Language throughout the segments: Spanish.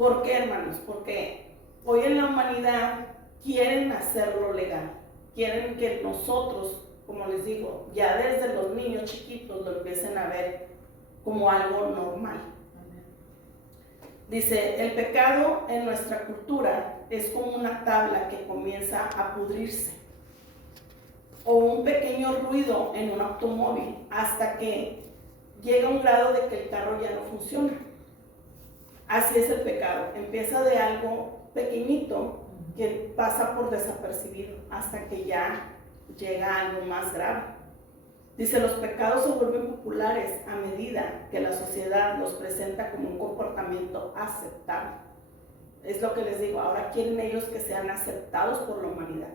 ¿Por qué, hermanos? Porque hoy en la humanidad quieren hacerlo legal. Quieren que nosotros, como les digo, ya desde los niños chiquitos lo empiecen a ver como algo normal. Dice, el pecado en nuestra cultura es como una tabla que comienza a pudrirse, o un pequeño ruido en un automóvil, hasta que llega un grado de que el carro ya no funciona. Así es el pecado, empieza de algo pequeñito que pasa por desapercibido hasta que ya llega a algo más grave. Dice, los pecados se vuelven populares a medida que la sociedad los presenta como un comportamiento aceptable. Es lo que les digo, ahora quieren ellos que sean aceptados por la humanidad.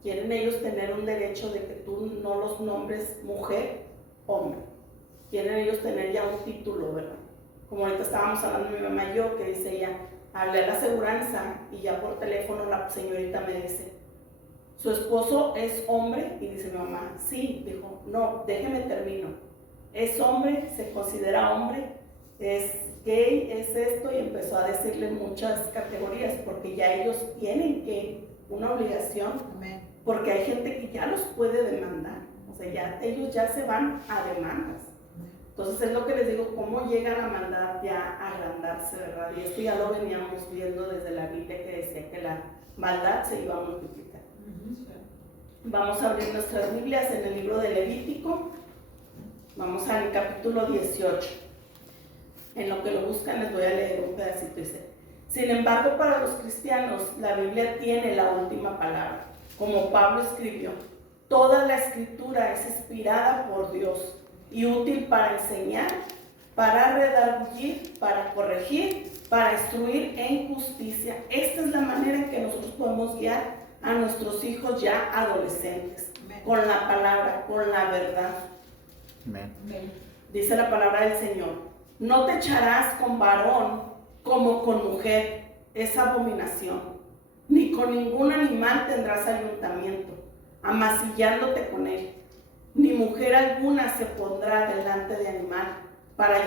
Quieren ellos tener un derecho de que tú no los nombres mujer, hombre. Quieren ellos tener ya un título, ¿verdad? Como ahorita estábamos hablando de mi mamá y yo, que dice ella, hablé a la aseguranza y ya por teléfono la señorita me dice, ¿su esposo es hombre? Y dice mi mamá, sí. Dijo, no, déjeme termino. Es hombre, se considera hombre, es gay, es esto, y empezó a decirle muchas categorías, porque ya ellos tienen que, una obligación, porque hay gente que ya los puede demandar, o sea, ya, ellos ya se van a demandas. Entonces es lo que les digo, cómo llega la maldad ya a agrandarse, ¿verdad? Y esto ya lo veníamos viendo desde la Biblia, que decía que la maldad se iba a multiplicar. Vamos a abrir nuestras Biblias en el libro de Levítico. Vamos al capítulo 18. En lo que lo buscan les voy a leer un pedacito. Dice, sin embargo, para los cristianos la Biblia tiene la última palabra. Como Pablo escribió, toda la escritura es inspirada por Dios y útil para enseñar, para redarguir, para corregir, para instruir en justicia. Esta es la manera en que nosotros podemos guiar a nuestros hijos ya adolescentes. Amén. Con la palabra, con la verdad. Amén. Dice la palabra del Señor, no te echarás con varón como con mujer, es abominación, ni con ningún animal tendrás ayuntamiento, amasillándote con él. Ni mujer alguna se pondrá delante de animal para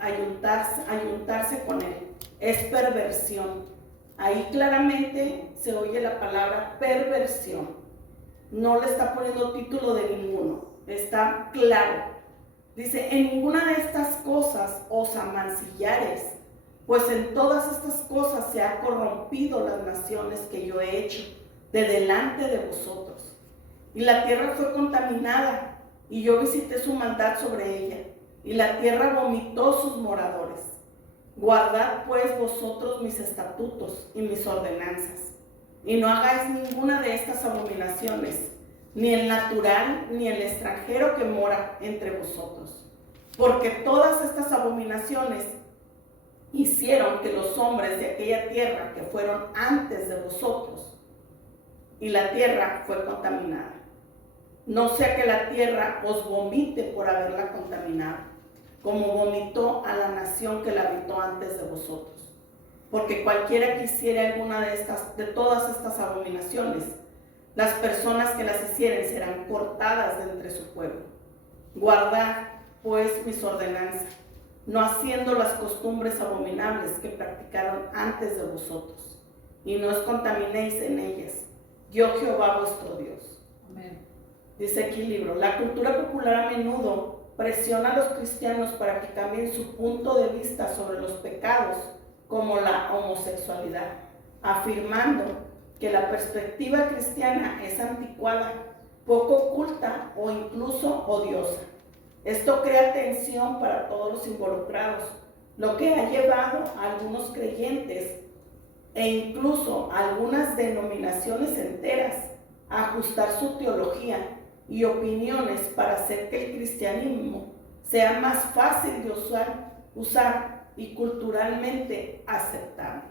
ayuntarse con él. Es perversión. Ahí claramente se oye la palabra perversión. No le está poniendo título de ninguno. Está claro. Dice, en ninguna de estas cosas os amancillares, pues en todas estas cosas se ha corrompido las naciones que yo he hecho de delante de vosotros. Y la tierra fue contaminada, y yo visité su maldad sobre ella, y la tierra vomitó sus moradores. Guardad pues vosotros mis estatutos y mis ordenanzas, y no hagáis ninguna de estas abominaciones, ni el natural, ni el extranjero que mora entre vosotros. Porque todas estas abominaciones hicieron que los hombres de aquella tierra que fueron antes de vosotros, y la tierra fue contaminada. No sea que la tierra os vomite por haberla contaminado, como vomitó a la nación que la habitó antes de vosotros. Porque cualquiera que hiciere alguna de todas estas abominaciones, las personas que las hicieren serán cortadas de entre su pueblo. Guardad, pues, mis ordenanzas, no haciendo las costumbres abominables que practicaron antes de vosotros, y no os contaminéis en ellas. Yo, Jehová, vuestro Dios. Amén. Dice aquí el libro, la cultura popular a menudo presiona a los cristianos para que cambien su punto de vista sobre los pecados, como la homosexualidad, afirmando que la perspectiva cristiana es anticuada, poco culta o incluso odiosa. Esto crea tensión para todos los involucrados, lo que ha llevado a algunos creyentes e incluso a algunas denominaciones enteras a ajustar su teología y opiniones para hacer que el cristianismo sea más fácil de usar y culturalmente aceptable.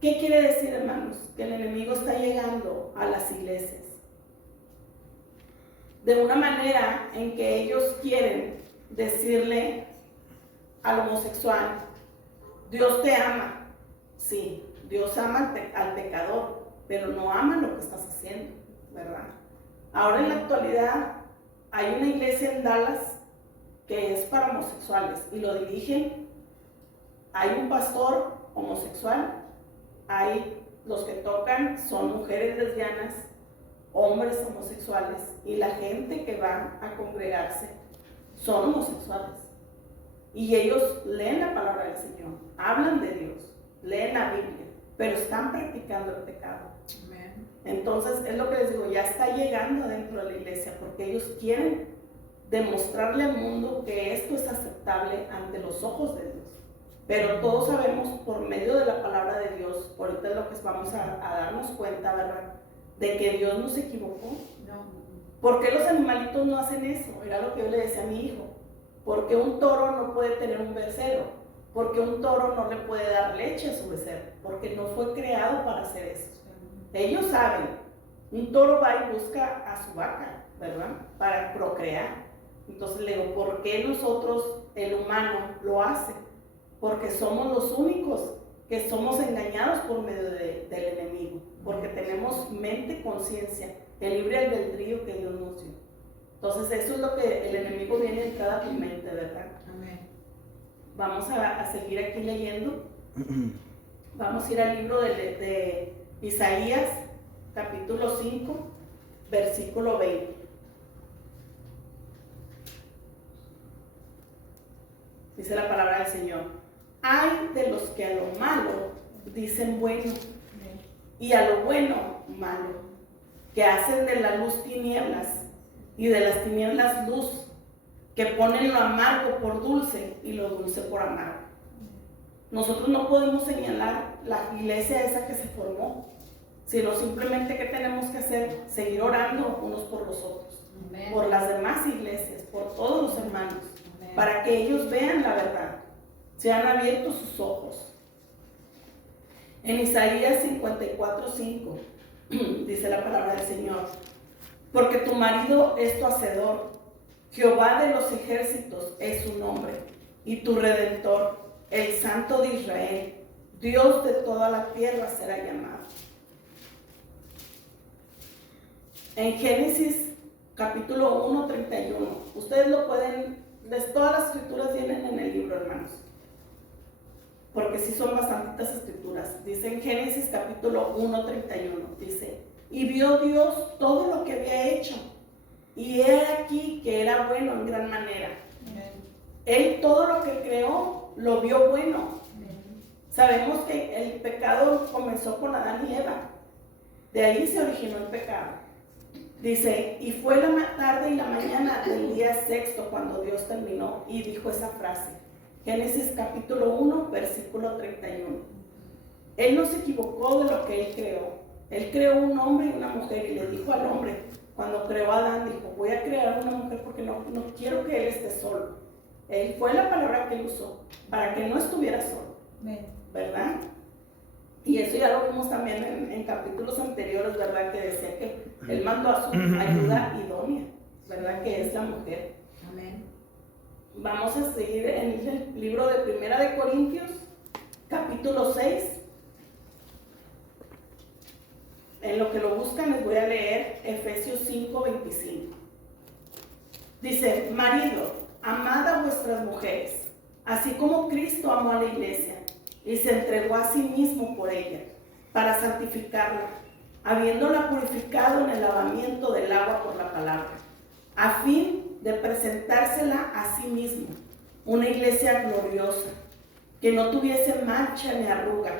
¿Qué quiere decir, hermanos? Que el enemigo está llegando a las iglesias de una manera en que ellos quieren decirle al homosexual, Dios te ama. Sí, Dios ama al pecador, pero no ama lo que estás haciendo, ¿verdad? Ahora en la actualidad hay una iglesia en Dallas que es para homosexuales y lo dirigen Hay un pastor homosexual, hay los que tocan, son mujeres lesbianas, hombres homosexuales, y la gente que va a congregarse son homosexuales. Y ellos leen la palabra del Señor, hablan de Dios, leen la Biblia, pero están practicando el pecado. Amen. Entonces es lo que les digo, ya está llegando dentro de la iglesia, porque ellos quieren demostrarle al mundo que esto es aceptable ante los ojos de Dios. Pero todos sabemos por medio de la palabra de Dios, ahorita es lo que vamos a darnos cuenta, ¿verdad? De que Dios no se equivocó. No. ¿Por qué los animalitos no hacen eso? Era lo que yo le decía a mi hijo. ¿Por qué un toro no puede tener un becerro? ¿Por qué un toro no le puede dar leche a su becerro? Porque no fue creado para hacer eso. Ellos saben, un toro va y busca a su vaca, ¿verdad? Para procrear. Entonces le digo, ¿por qué nosotros, el humano, lo hace? Porque somos los únicos que somos engañados por medio del enemigo, porque tenemos mente, conciencia, el libre albedrío que Dios nos dio. Entonces eso es lo que el enemigo viene a entrar a tu mente, ¿verdad? Amén. Vamos a seguir aquí leyendo. Vamos a ir al libro de Isaías, capítulo 5, versículo 20. Dice la palabra del Señor: ay de los que a lo malo dicen bueno, y a lo bueno malo, que hacen de la luz tinieblas y de las tinieblas luz, que ponen lo amargo por dulce y lo dulce por amargo. Nosotros no podemos señalar la iglesia esa que se formó, sino simplemente ¿qué tenemos que hacer? Seguir orando unos por los otros, Amén. Por las demás iglesias, por todos los hermanos, Amén. Para que ellos vean la verdad, se han abierto sus ojos. En Isaías 54:5 dice la palabra del Señor: porque tu marido es tu hacedor, Jehová de los ejércitos es su nombre, y tu redentor, el Santo de Israel, Dios de toda la tierra será llamado. En Génesis capítulo 1:31, ustedes lo pueden, todas las escrituras vienen en el libro, hermanos, porque sí son bastantes escrituras. Dice en Génesis capítulo 1:31, dice: y vio Dios todo lo que había hecho, y he aquí que era bueno en gran manera. Amén. Él todo lo que creó lo vio bueno. Amén. Sabemos que el pecado comenzó con Adán y Eva, de ahí se originó el pecado. Dice: y fue la tarde y la mañana del día sexto cuando Dios terminó y dijo esa frase. Génesis capítulo 1, versículo 31. Él no se equivocó de lo que Él creó. Él creó un hombre y una mujer, y le dijo al hombre, cuando creó a Adán, dijo: voy a crear una mujer porque no quiero que él esté solo. Él fue la palabra que él usó, para que no estuviera solo, ¿verdad? Y eso ya lo vimos también en capítulos anteriores, ¿verdad? Que decía que él mandó a su ayuda idónea, ¿verdad? Que es la mujer. Amén. Vamos a seguir en el libro de Primera de Corintios, capítulo 6. En lo que lo buscan les voy a leer Efesios 5:25. Dice: marido, amad a vuestras mujeres, así como Cristo amó a la iglesia y se entregó a sí mismo por ella, para santificarla, habiéndola purificado en el lavamiento del agua por la palabra, a fin de presentársela a sí mismo, una iglesia gloriosa, que no tuviese mancha ni arruga,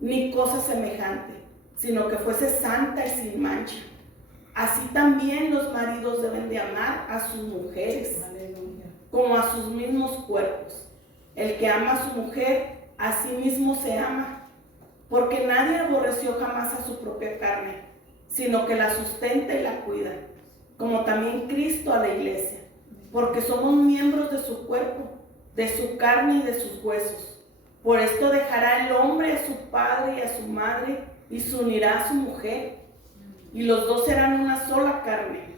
ni cosa semejante, sino que fuese santa y sin mancha. Así también los maridos deben de amar a sus mujeres, aleluya, como a sus mismos cuerpos. El que ama a su mujer, a sí mismo se ama, porque nadie aborreció jamás a su propia carne, sino que la sustenta y la cuida, como también Cristo a la iglesia, porque somos miembros de su cuerpo, de su carne y de sus huesos. Por esto dejará el hombre a su padre y a su madre, y se unirá a su mujer, y los dos serán una sola carne.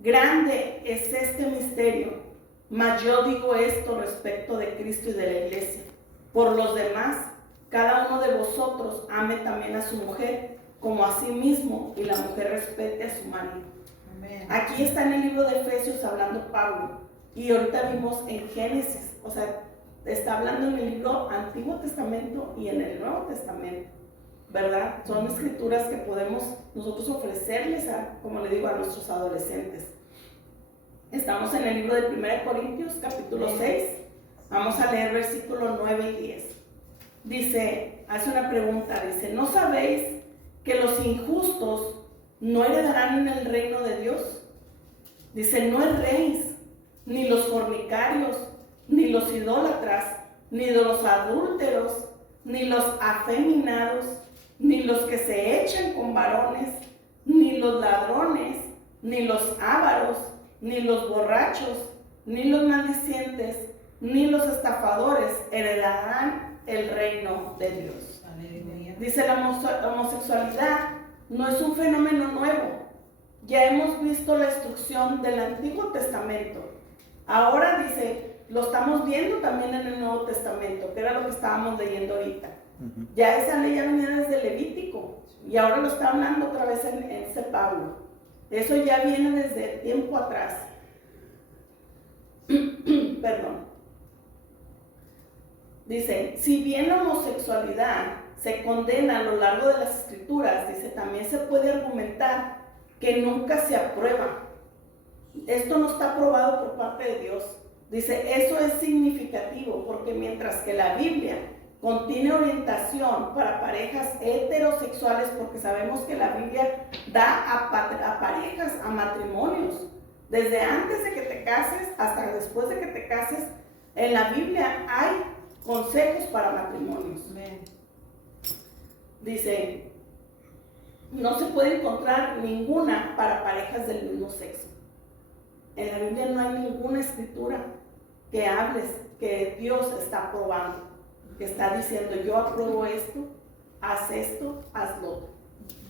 Grande es este misterio, mas yo digo esto respecto de Cristo y de la iglesia. Por los demás, cada uno de vosotros ame también a su mujer como a sí mismo, y la mujer respete a su marido. Amén. Aquí está en el libro de Efesios hablando Pablo, y ahorita vimos en Génesis, o sea, está hablando en el libro Antiguo Testamento y en el Nuevo Testamento, ¿verdad? Son escrituras que podemos nosotros ofrecerles, como le digo, a nuestros adolescentes. Estamos en el libro de 1 Corintios, capítulo 6. Vamos a leer versículos 9 y 10. Dice, hace una pregunta, dice, ¿no sabéis que los injustos no heredarán en el reino de Dios? Dice, no erréis, ni los fornicarios, ni los idólatras, ni los adúlteros, ni los afeminados, ni los que se echan con varones, ni los ladrones, ni los ávaros, ni los borrachos, ni los maldicientes, ni los estafadores heredarán el reino de Dios. Aleluya. Dice, la homosexualidad no es un fenómeno nuevo. Ya hemos visto la instrucción del Antiguo Testamento. Ahora dice, lo estamos viendo también en el Nuevo Testamento, que era lo que estábamos leyendo ahorita. Ya esa ley ya venía desde Levítico y ahora lo está hablando otra vez en ese Pablo. Eso ya viene desde tiempo atrás. Perdón. Dice, si bien la homosexualidad se condena a lo largo de las escrituras, dice, también se puede argumentar que nunca se aprueba. Esto no está aprobado por parte de Dios. Dice, eso es significativo porque mientras que la Biblia contiene orientación para parejas heterosexuales, porque sabemos que la Biblia da a parejas, a matrimonios, desde antes de que te cases hasta después de que te cases, en la Biblia hay consejos para matrimonios. Dice, no se puede encontrar ninguna para parejas del mismo sexo. En la Biblia no hay ninguna escritura que hables que Dios está aprobando, que está diciendo, yo apruebo esto, haz lo otro.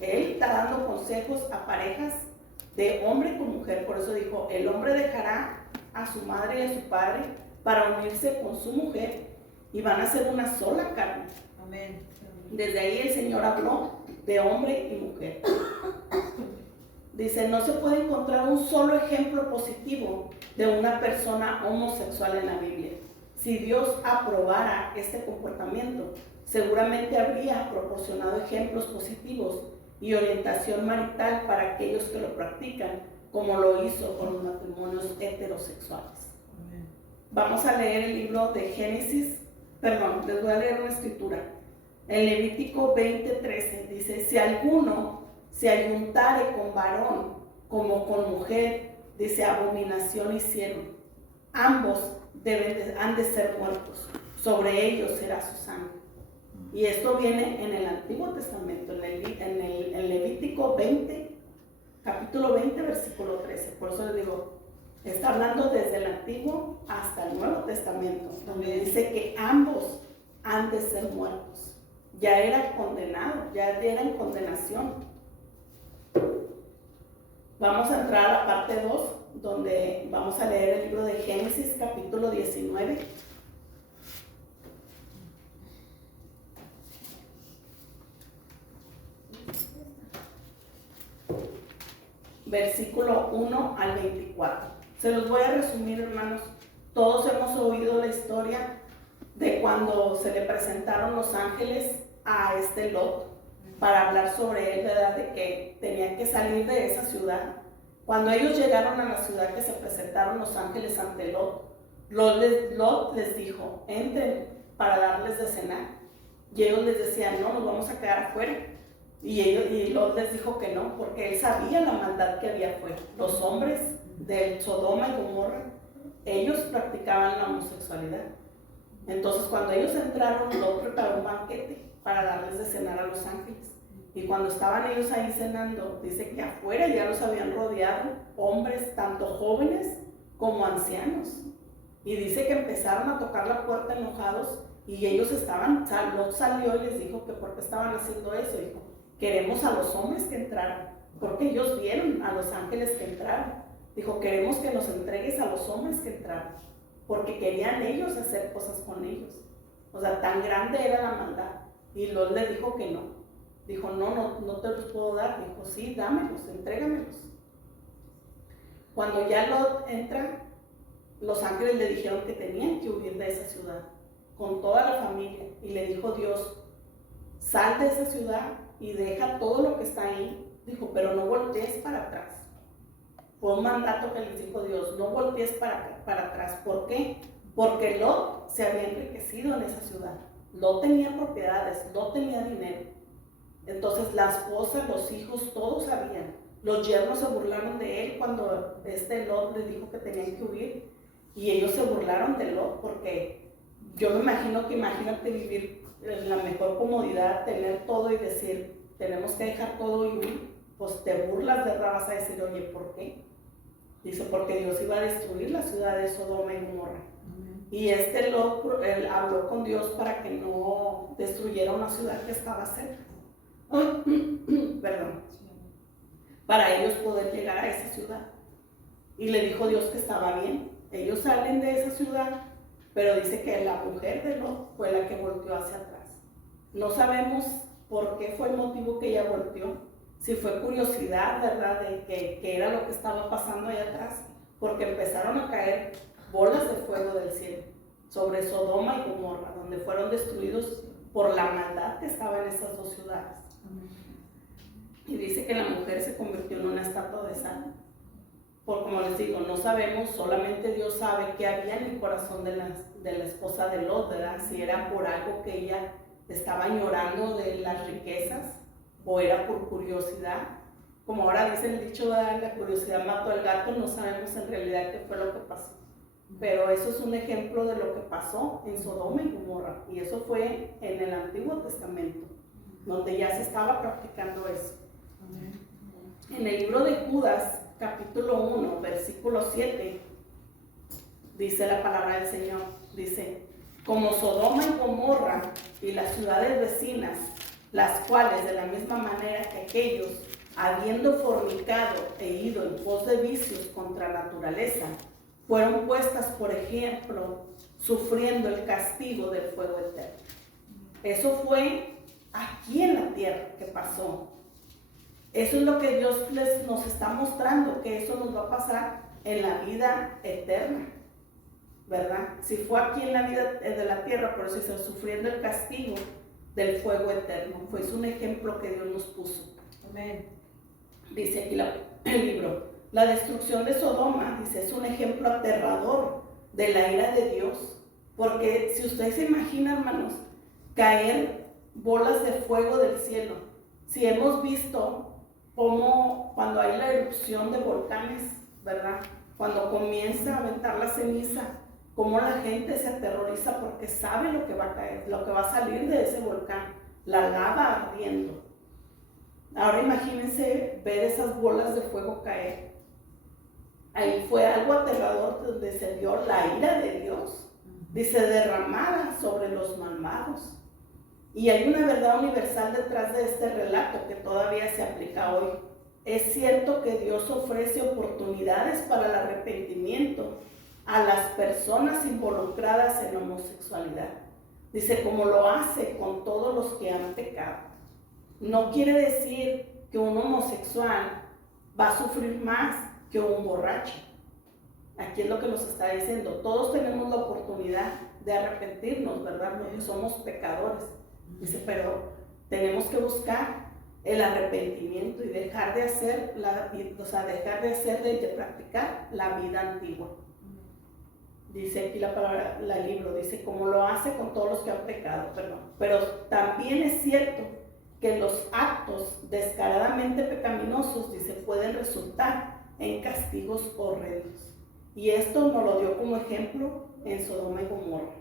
Él está dando consejos a parejas de hombre con mujer. Por eso dijo, el hombre dejará a su madre y a su padre para unirse con su mujer y van a ser una sola carne. Amén. Desde ahí el Señor habló de hombre y mujer. Dice, no se puede encontrar un solo ejemplo positivo de una persona homosexual en la Biblia. Si Dios aprobara este comportamiento, seguramente habría proporcionado ejemplos positivos y orientación marital para aquellos que lo practican, como lo hizo con los matrimonios heterosexuales. Vamos a leer el libro de Génesis, les voy a leer una escritura. En Levítico 20:13 dice, si alguno se ayuntare con varón como con mujer, dice, abominación hicieron. Ambos han de ser muertos, sobre ellos será su sangre. Y esto viene en el Antiguo Testamento, en Levítico 20, capítulo 20, versículo 13. Por eso le digo, está hablando desde el Antiguo hasta el Nuevo Testamento, donde dice que ambos han de ser muertos. Ya era condenado, ya era en condenación. Vamos a entrar a la parte 2, donde vamos a leer el libro de Génesis, capítulo 19. Versículo 1 al 24. Se los voy a resumir, hermanos. Todos hemos oído la historia de cuando se le presentaron los ángeles a Lot para hablar sobre él, ¿verdad? De que tenía que salir de esa ciudad. Cuando ellos llegaron a la ciudad que se presentaron los ángeles ante Lot les dijo, entren para darles de cenar. Y ellos les decían, no, nos vamos a quedar afuera. Y Lot les dijo que no, porque él sabía la maldad que había afuera. Los hombres de Sodoma y Gomorra, ellos practicaban la homosexualidad. Entonces cuando ellos entraron, Lot preparó un banquete para darles de cenar a los ángeles. Y cuando estaban ellos ahí cenando, dice que afuera ya los habían rodeado hombres, tanto jóvenes como ancianos. Y dice que empezaron a tocar la puerta enojados y ellos Lot salió y les dijo que por qué estaban haciendo eso. Dijo, queremos a los hombres que entraran, porque ellos vieron a los ángeles que entraron. Dijo, queremos que nos entregues a los hombres que entraron, porque querían ellos hacer cosas con ellos. O sea, tan grande era la maldad. Y Lot le dijo que no. Dijo, no te los puedo dar. Dijo, sí, dámelos, entrégamelos. Cuando ya Lot entra, los ángeles le dijeron que tenían que huir de esa ciudad, con toda la familia. Y le dijo Dios, sal de esa ciudad y deja todo lo que está ahí. Dijo, pero no voltees para atrás. Fue un mandato que les dijo Dios, no voltees para atrás. ¿Por qué? Porque Lot se había enriquecido en esa ciudad. Lot tenía propiedades, Lot tenía dinero. Entonces la esposa, los hijos, todos sabían. Los yernos se burlaron de él cuando Lot les dijo que tenían que huir. Y ellos se burlaron de Lot porque yo me imagino que imagínate vivir en la mejor comodidad, tener todo y decir, tenemos que dejar todo y huir. Pues te burlas, ¿verdad? Vas a decir, oye, ¿por qué? Dice, porque Dios iba a destruir la ciudad de Sodoma y Gomorra. Y Lot él habló con Dios para que no destruyera una ciudad que estaba cerca. Perdón. Para ellos poder llegar a esa ciudad. Y le dijo Dios que estaba bien. Ellos salen de esa ciudad, pero dice que la mujer de Lot fue la que volteó hacia atrás. No sabemos por qué fue el motivo que ella volteó. Si fue curiosidad, ¿verdad?, de que era lo que estaba pasando allá atrás, porque empezaron a caer bolas de fuego del cielo sobre Sodoma y Gomorra, donde fueron destruidos por la maldad que estaba en esas dos ciudades. Y dice que la mujer se convirtió en una estatua de sal. Por como les digo, no sabemos, solamente Dios sabe qué había en el corazón de la esposa de Lot, ¿verdad? Si era por algo que ella estaba añorando de las riquezas, o era por curiosidad. Como ahora dice el dicho, ¿verdad?, la curiosidad mató al gato. No sabemos en realidad qué fue lo que pasó. Pero eso es un ejemplo de lo que pasó en Sodoma y Gomorra. Y eso fue en el Antiguo Testamento, donde ya se estaba practicando eso. En el libro de Judas, capítulo 1, versículo 7, dice la palabra del Señor. Dice, como Sodoma y Gomorra y las ciudades vecinas, las cuales de la misma manera que aquellos, habiendo fornicado e ido en pos de vicios contra la naturaleza, fueron puestas por ejemplo, sufriendo el castigo del fuego eterno. Eso fue aquí en la tierra que pasó. Eso es lo que Dios nos está mostrando, que eso nos va a pasar en la vida eterna, ¿verdad? Si fue aquí en la vida de la tierra, pero si está sufriendo el castigo del fuego eterno. Fue un ejemplo que Dios nos puso. Amén. Dice aquí el libro, la destrucción de Sodoma, dice, es un ejemplo aterrador de la ira de Dios. Porque si ustedes se imaginan, hermanos, caer bolas de fuego del cielo, si hemos visto cómo cuando hay la erupción de volcanes, ¿verdad?, cuando comienza a aventar la ceniza, cómo la gente se aterroriza porque sabe lo que va a caer, lo que va a salir de ese volcán, la lava ardiendo. Ahora imagínense ver esas bolas de fuego caer. Ahí fue algo aterrador donde se vio la ira de Dios, dice, derramada sobre los malvados. Y hay una verdad universal detrás de este relato que todavía se aplica hoy. Es cierto que Dios ofrece oportunidades para el arrepentimiento a las personas involucradas en homosexualidad. Dice, como lo hace con todos los que han pecado. No quiere decir que un homosexual va a sufrir más que un borracho. Aquí es lo que nos está diciendo. Todos tenemos la oportunidad de arrepentirnos, ¿verdad? Porque somos pecadores. Dice, pero tenemos que buscar el arrepentimiento y dejar de hacer, de practicar la vida antigua. Dice aquí la palabra, el libro, dice, como lo hace con todos los que han pecado, perdón. Pero también es cierto que los actos descaradamente pecaminosos, dice, pueden resultar en castigos horrendos. Y esto nos lo dio como ejemplo en Sodoma y Gomorra.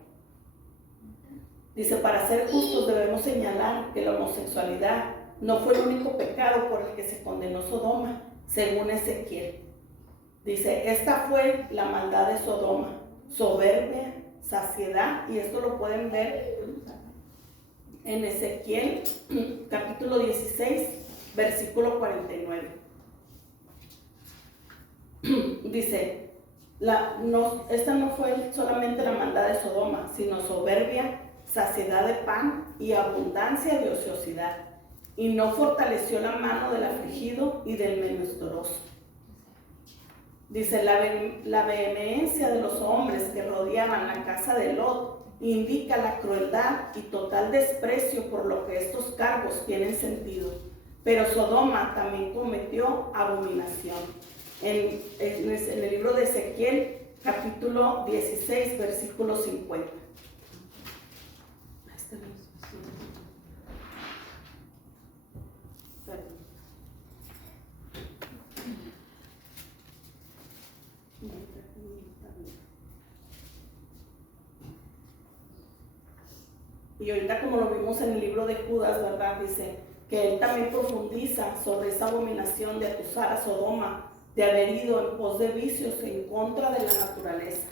Dice, para ser justos debemos señalar que la homosexualidad no fue el único pecado por el que se condenó Sodoma, según Ezequiel. Dice, esta fue la maldad de Sodoma, soberbia, saciedad, y esto lo pueden ver en Ezequiel, capítulo 16, versículo 49. Dice, esta no fue solamente la maldad de Sodoma, sino soberbia, saciedad de pan y abundancia de ociosidad, y no fortaleció la mano del afligido y del menesteroso. Dice, la vehemencia de los hombres que rodeaban la casa de Lot indica la crueldad y total desprecio por lo que estos cargos tienen sentido. Pero Sodoma también cometió abominación. En el libro de Ezequiel, capítulo 16, versículo 50. Y ahorita, como lo vimos en el libro de Judas, ¿verdad? Dice que él también profundiza sobre esa abominación de acusar a Sodoma de haber ido en pos de vicios en contra de la naturaleza.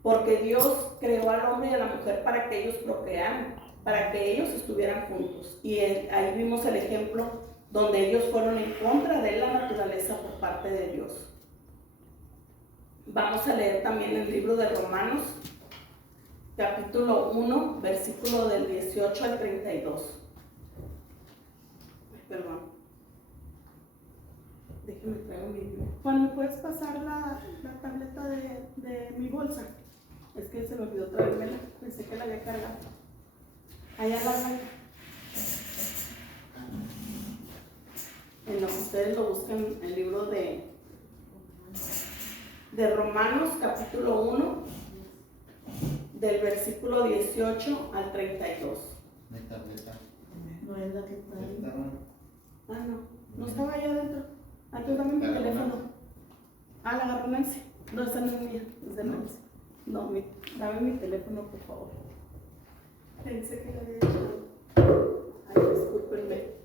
Porque Dios creó al hombre y a la mujer para que ellos procrearan, para que ellos estuvieran juntos. Y ahí vimos el ejemplo donde ellos fueron en contra de la naturaleza por parte de Dios. Vamos a leer también el libro de Romanos, capítulo 1, versículo del 18 al 32. Perdón. Déjeme traer un video. Juan, ¿me puedes pasar la tableta de mi bolsa? Es que se me olvidó traérmela. Pensé que la había cargado. Allá la. En lo que ustedes lo buscan, el libro de Romanos, capítulo 1, del versículo 18 al 32. Mi tableta. No es la que está ahí. Ah, no estaba allá adentro. Entonces dame mi teléfono. La agarró Nancy. No, esa no es mía, es de Nancy. No, dame mi teléfono, por favor. Pensé que la había hecho. Ay, discúlpenme.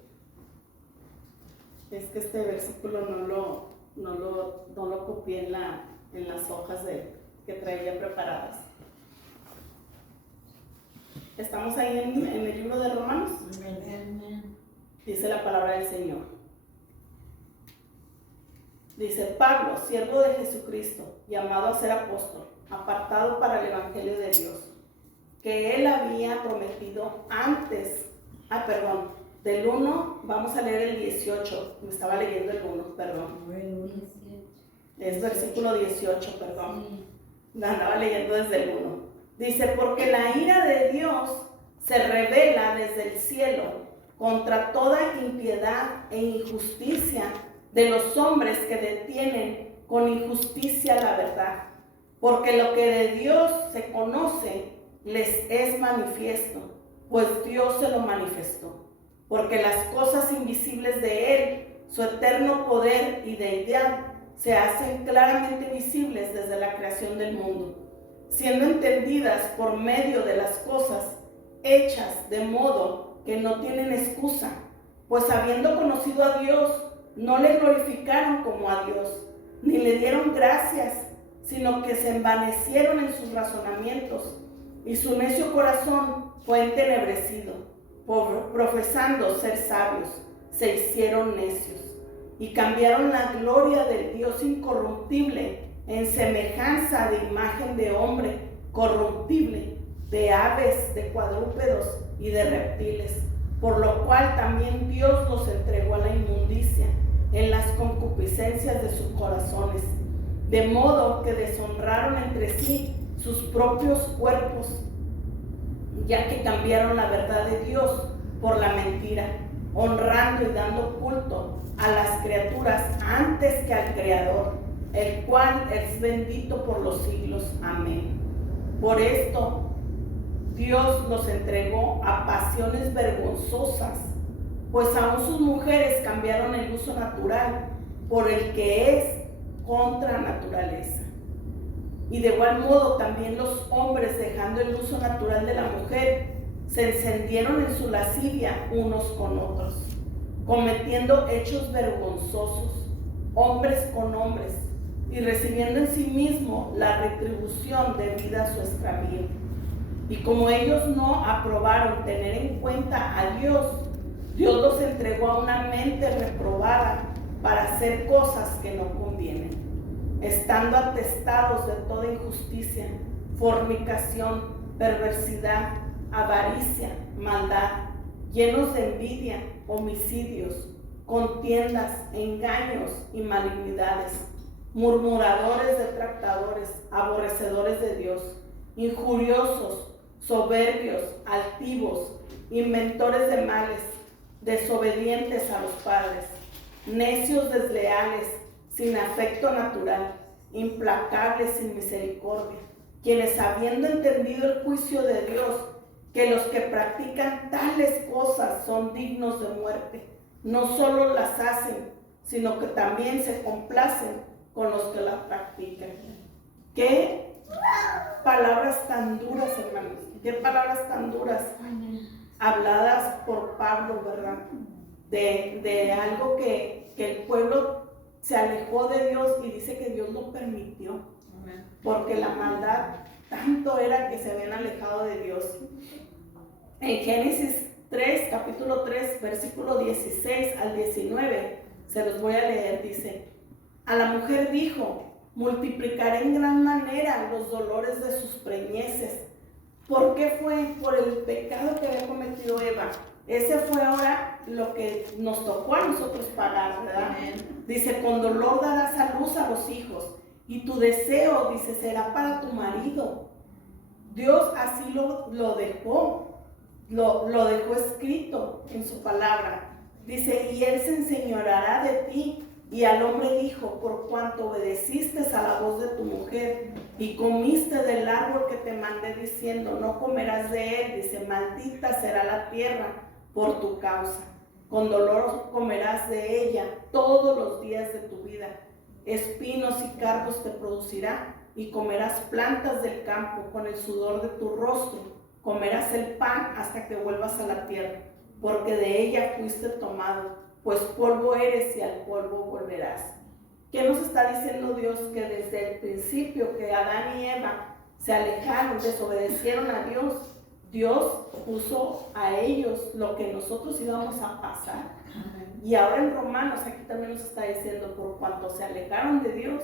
Es que este versículo no lo copié en las hojas que traía preparadas. ¿Estamos ahí en el libro de Romanos? Dice la palabra del Señor. Dice: Pablo, siervo de Jesucristo, llamado a ser apóstol, apartado para el evangelio de Dios, que él había prometido antes, del 1, vamos a leer el 18, me estaba leyendo el 1, perdón. Es versículo 18, perdón. Andaba leyendo desde el 1. Dice: porque la ira de Dios se revela desde el cielo contra toda impiedad e injusticia de los hombres que detienen con injusticia la verdad. Porque lo que de Dios se conoce les es manifiesto, pues Dios se lo manifestó. Porque las cosas invisibles de Él, su eterno poder y deidad, se hacen claramente visibles desde la creación del mundo, siendo entendidas por medio de las cosas hechas de modo que no tienen excusa, pues habiendo conocido a Dios, no le glorificaron como a Dios, ni le dieron gracias, sino que se envanecieron en sus razonamientos, y su necio corazón fue entenebrecido. Profesando ser sabios, se hicieron necios, y cambiaron la gloria del Dios incorruptible en semejanza de imagen de hombre corruptible, de aves, de cuadrúpedos y de reptiles, por lo cual también Dios los entregó a la inmundicia en las concupiscencias de sus corazones, de modo que deshonraron entre sí sus propios cuerpos, ya que cambiaron la verdad de Dios por la mentira, honrando y dando culto a las criaturas antes que al Creador, el cual es bendito por los siglos. Amén. Por esto Dios los entregó a pasiones vergonzosas, pues aún sus mujeres cambiaron el uso natural por el que es contra naturaleza. Y de igual modo también los hombres, dejando el uso natural de la mujer, se encendieron en su lascivia unos con otros, cometiendo hechos vergonzosos, hombres con hombres, y recibiendo en sí mismo la retribución debida a su extravío. Y como ellos no aprobaron tener en cuenta a Dios, Dios los entregó a una mente reprobada para hacer cosas que no convienen, estando atestados de toda injusticia, fornicación, perversidad, avaricia, maldad, llenos de envidia, homicidios, contiendas, engaños y malignidades, murmuradores, detractadores, aborrecedores de Dios, injuriosos, soberbios, altivos, inventores de males, desobedientes a los padres, necios, desleales, sin afecto natural, implacables, sin misericordia, quienes habiendo entendido el juicio de Dios, que los que practican tales cosas son dignos de muerte, no solo las hacen, sino que también se complacen con los que las practican. ¿Qué palabras tan duras, hermanos? ¿Qué palabras tan duras habladas por Pablo, verdad? De algo que el pueblo se alejó de Dios y dice que Dios lo permitió, porque la maldad tanto era que se habían alejado de Dios. En Génesis 3, capítulo 3, versículo 16 al 19, se los voy a leer, dice: a la mujer dijo: multiplicaré en gran manera los dolores de sus preñeces. ¿Por qué fue? Por el pecado que había cometido Eva. Ese fue ahora lo que nos tocó a nosotros pagar, ¿verdad? Dice: con dolor darás a luz a los hijos, y tu deseo, dice, será para tu marido. Dios así lo dejó, lo dejó escrito en su palabra. Dice: y él se enseñoreará de ti. Y al hombre dijo: por cuanto obedeciste a la voz de tu mujer y comiste del árbol que te mandé diciendo: no comerás de él, dice, maldita será la tierra por tu causa. Con dolor comerás de ella todos los días de tu vida. Espinos y cardos te producirá, y comerás plantas del campo. Con el sudor de tu rostro comerás el pan hasta que vuelvas a la tierra, porque de ella fuiste tomado, pues polvo eres y al polvo volverás. ¿Qué nos está diciendo Dios? Que desde el principio que Adán y Eva se alejaron, desobedecieron a Dios, Dios puso a ellos lo que nosotros íbamos a pasar. Y ahora en Romanos, aquí también nos está diciendo: por cuanto se alejaron de Dios,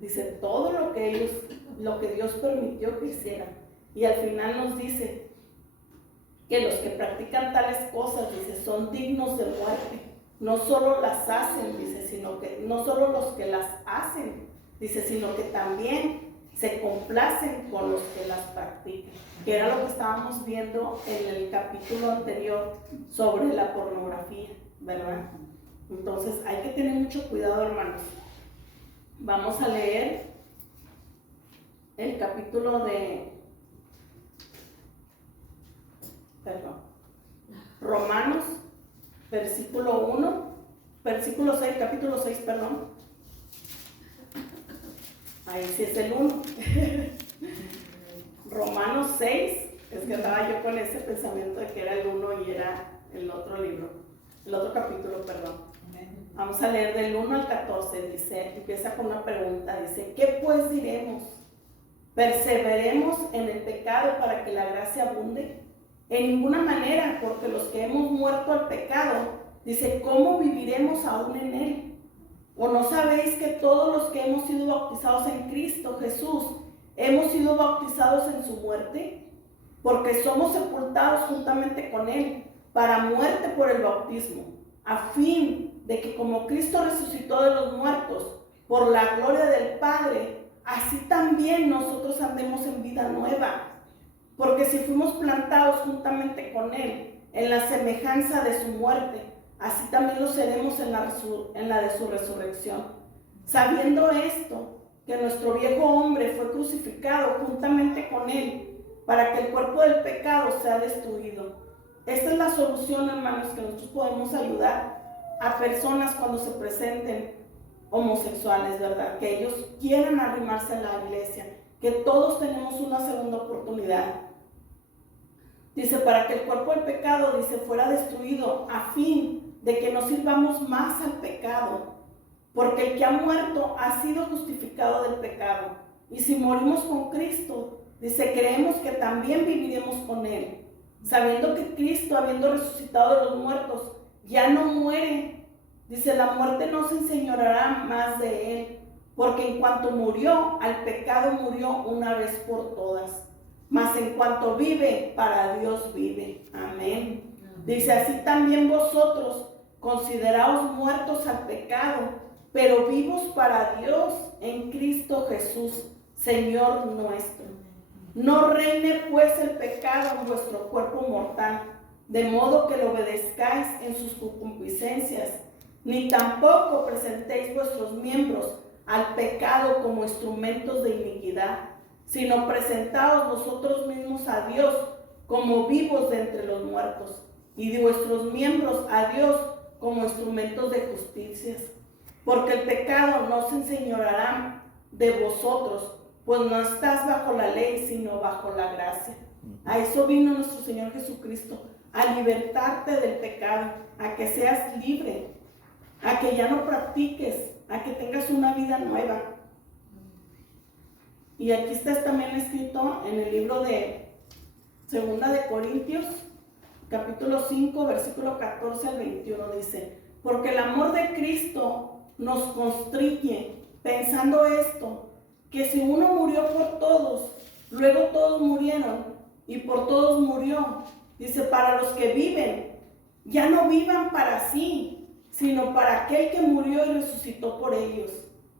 dice, todo lo que Dios permitió que hicieran. Y al final nos dice que los que practican tales cosas, dice, son dignos de muerte. No solo las hacen, dice, sino que no solo los que las hacen, dice, sino que también se complacen con los que las practican, que era lo que estábamos viendo en el capítulo anterior sobre la pornografía, ¿verdad? Entonces hay que tener mucho cuidado, hermanos. Vamos a leer el capítulo de Romanos, versículo 6, capítulo 6, perdón. Ahí sí es el 1. Romanos 6, es que andaba yo con ese pensamiento de que era el 1 y era el otro libro, el otro capítulo, perdón. Vamos a leer del 1 al 14, dice, empieza con una pregunta, dice: ¿qué pues diremos? ¿Perseveremos en el pecado para que la gracia abunde? En ninguna manera, porque los que hemos muerto al pecado, dice, ¿cómo viviremos aún en él? ¿O no sabéis que todos los que hemos sido bautizados en Cristo Jesús, hemos sido bautizados en su muerte? Porque somos sepultados juntamente con él, para muerte por el bautismo, a fin de que como Cristo resucitó de los muertos, por la gloria del Padre, así también nosotros andemos en vida nueva. Porque si fuimos plantados juntamente con él en la semejanza de su muerte, así también lo seremos en la de su resurrección. Sabiendo esto, que nuestro viejo hombre fue crucificado juntamente con él, para que el cuerpo del pecado sea destruido. Esta es la solución, hermanos, que nosotros podemos ayudar a personas cuando se presenten homosexuales, ¿verdad? Que ellos quieran arrimarse a la iglesia, que todos tenemos una segunda oportunidad. Dice, para que el cuerpo del pecado, dice, fuera destruido, a fin de que no sirvamos más al pecado, porque el que ha muerto ha sido justificado del pecado. Y si morimos con Cristo, dice, creemos que también viviremos con él, sabiendo que Cristo, habiendo resucitado de los muertos, ya no muere. Dice, la muerte no se enseñoreará más de él, porque en cuanto murió, al pecado murió una vez por todas. Mas en cuanto vive, para Dios vive. Amén. Dice, así también vosotros, consideraos muertos al pecado, pero vivos para Dios en Cristo Jesús, Señor nuestro. No reine pues el pecado en vuestro cuerpo mortal, de modo que lo obedezcáis en sus concupiscencias, ni tampoco presentéis vuestros miembros al pecado como instrumentos de iniquidad, sino presentaos vosotros mismos a Dios como vivos de entre los muertos, y de vuestros miembros a Dios como instrumentos de justicia. Porque el pecado no se enseñoreará de vosotros, pues no estás bajo la ley, sino bajo la gracia. A eso vino nuestro Señor Jesucristo, a libertarte del pecado, a que seas libre, a que ya no practiques, a que tengas una vida nueva. Y aquí está también escrito en el libro de 2 de Corintios, capítulo 5, versículo 14 al 21, dice: porque el amor de Cristo nos constriñe, pensando esto, que si uno murió por todos, luego todos murieron, y por todos murió. Dice, para los que viven, ya no vivan para sí, sino para aquel que murió y resucitó por ellos.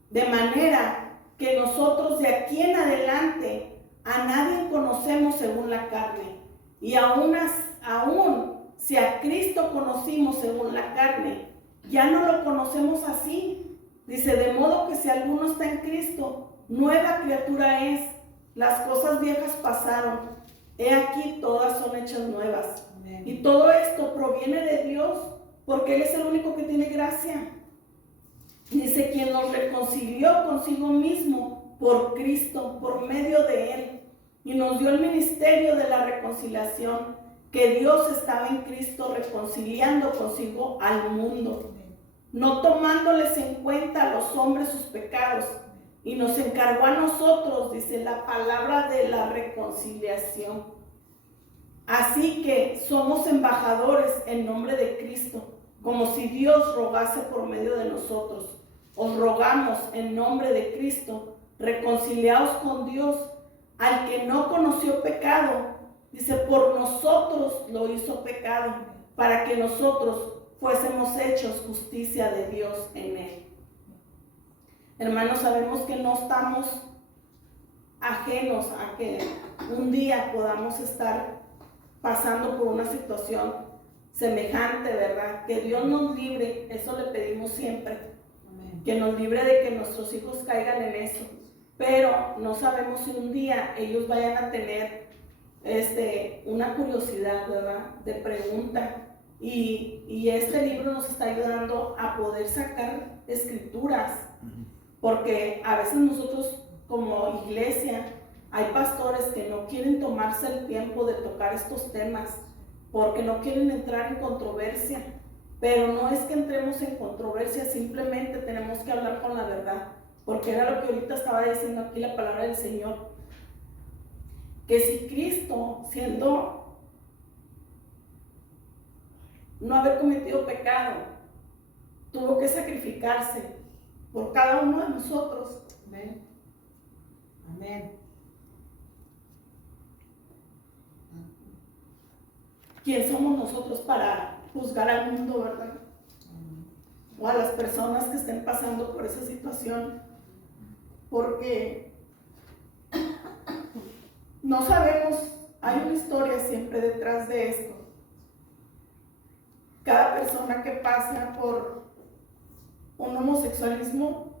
De manera que nosotros de aquí en adelante a nadie conocemos según la carne. Y aún si a Cristo conocimos según la carne, ya no lo conocemos así. Dice, de modo que si alguno está en Cristo, nueva criatura es. Las cosas viejas pasaron. He aquí, todas son hechas nuevas. Amén. Y todo esto proviene de Dios, porque Él es el único que tiene gracia. Dice, quien nos reconcilió consigo mismo por Cristo, por medio de Él, y nos dio el ministerio de la reconciliación, que Dios estaba en Cristo reconciliando consigo al mundo, no tomándoles en cuenta a los hombres sus pecados, y nos encargó a nosotros, dice, la palabra de la reconciliación. Así que somos embajadores en nombre de Cristo, como si Dios rogase por medio de nosotros. Os rogamos en nombre de Cristo, reconciliaos con Dios. Al que no conoció pecado, dice, por nosotros lo hizo pecado, para que nosotros fuésemos hechos justicia de Dios en Él. Hermanos, sabemos que no estamos ajenos a que un día podamos estar pasando por una situación semejante, ¿verdad? Que Dios nos libre, eso le pedimos siempre. Amén. Que nos libre de que nuestros hijos caigan en eso. Pero no sabemos si un día ellos vayan a tener una curiosidad, ¿verdad? De pregunta. Y este libro nos está ayudando a poder sacar escrituras. Porque a veces nosotros como iglesia hay pastores que no quieren tomarse el tiempo de tocar estos temas porque no quieren entrar en controversia. Pero no es que entremos en controversia, simplemente tenemos que hablar con la verdad. Porque era lo que ahorita estaba diciendo aquí la palabra del Señor. Que si Cristo, siendo no haber cometido pecado, tuvo que sacrificarse por cada uno de nosotros. Amén. Amén. ¿Quién somos nosotros para juzgar al mundo, verdad? O a las personas que estén pasando por esa situación? Porque no sabemos, hay una historia siempre detrás de esto. Cada persona que pasa por un homosexualismo,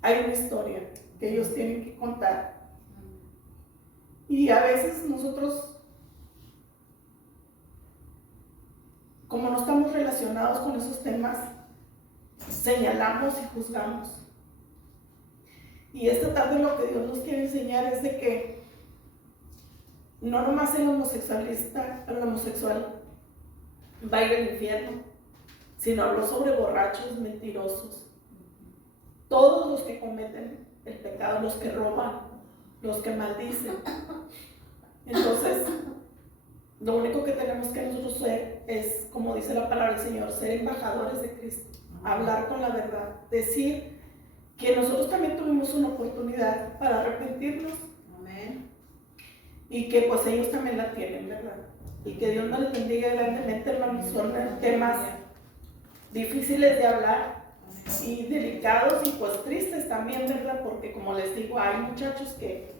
hay una historia que ellos tienen que contar. Y a veces nosotros, como no estamos relacionados con esos temas, señalamos y juzgamos. Y esta tarde lo que Dios nos quiere enseñar es de que no nomás el homosexual va a ir al infierno, sino habló sobre borrachos, mentirosos, todos los que cometen el pecado, los que roban, los que maldicen. Entonces, lo único que tenemos que nosotros ser es, como dice la palabra del Señor, ser embajadores de Cristo, hablar con la verdad, decir que nosotros también tuvimos una oportunidad para arrepentirnos. Amén. Y que pues ellos también la tienen, ¿verdad? Y que Dios nos les bendiga grandemente, hermanos. Son temas difíciles de hablar y delicados y pues tristes también, ¿verdad? Porque como les digo, hay muchachos que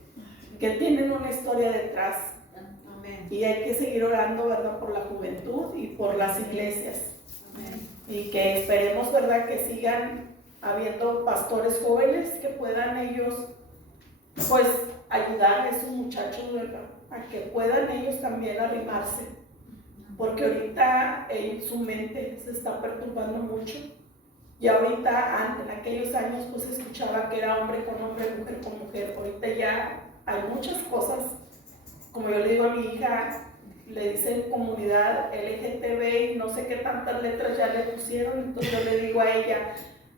que tienen una historia detrás. Amén. Y hay que seguir orando, ¿verdad? Por la juventud y por las iglesias. Amén. Y que esperemos, ¿verdad? Que sigan habiendo pastores jóvenes que puedan ellos, pues, ayudar a esos muchachos, ¿verdad? A que puedan ellos también arrimarse. Porque ahorita en su mente se está perturbando mucho. Y ahorita, antes, en aquellos años, pues se escuchaba que era hombre con hombre, mujer con mujer. Ahorita ya hay muchas cosas. Como yo le digo a mi hija, le dicen comunidad LGTB y no sé qué tantas letras ya le pusieron. Entonces yo le digo a ella,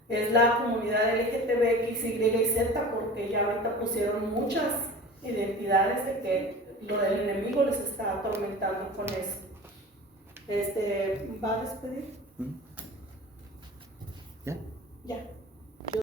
es la comunidad LGTB X, Y y Z, porque ya ahorita pusieron muchas identidades de que lo del enemigo les está atormentando con eso. ¿Va a despedir? ¿Ya? Ya.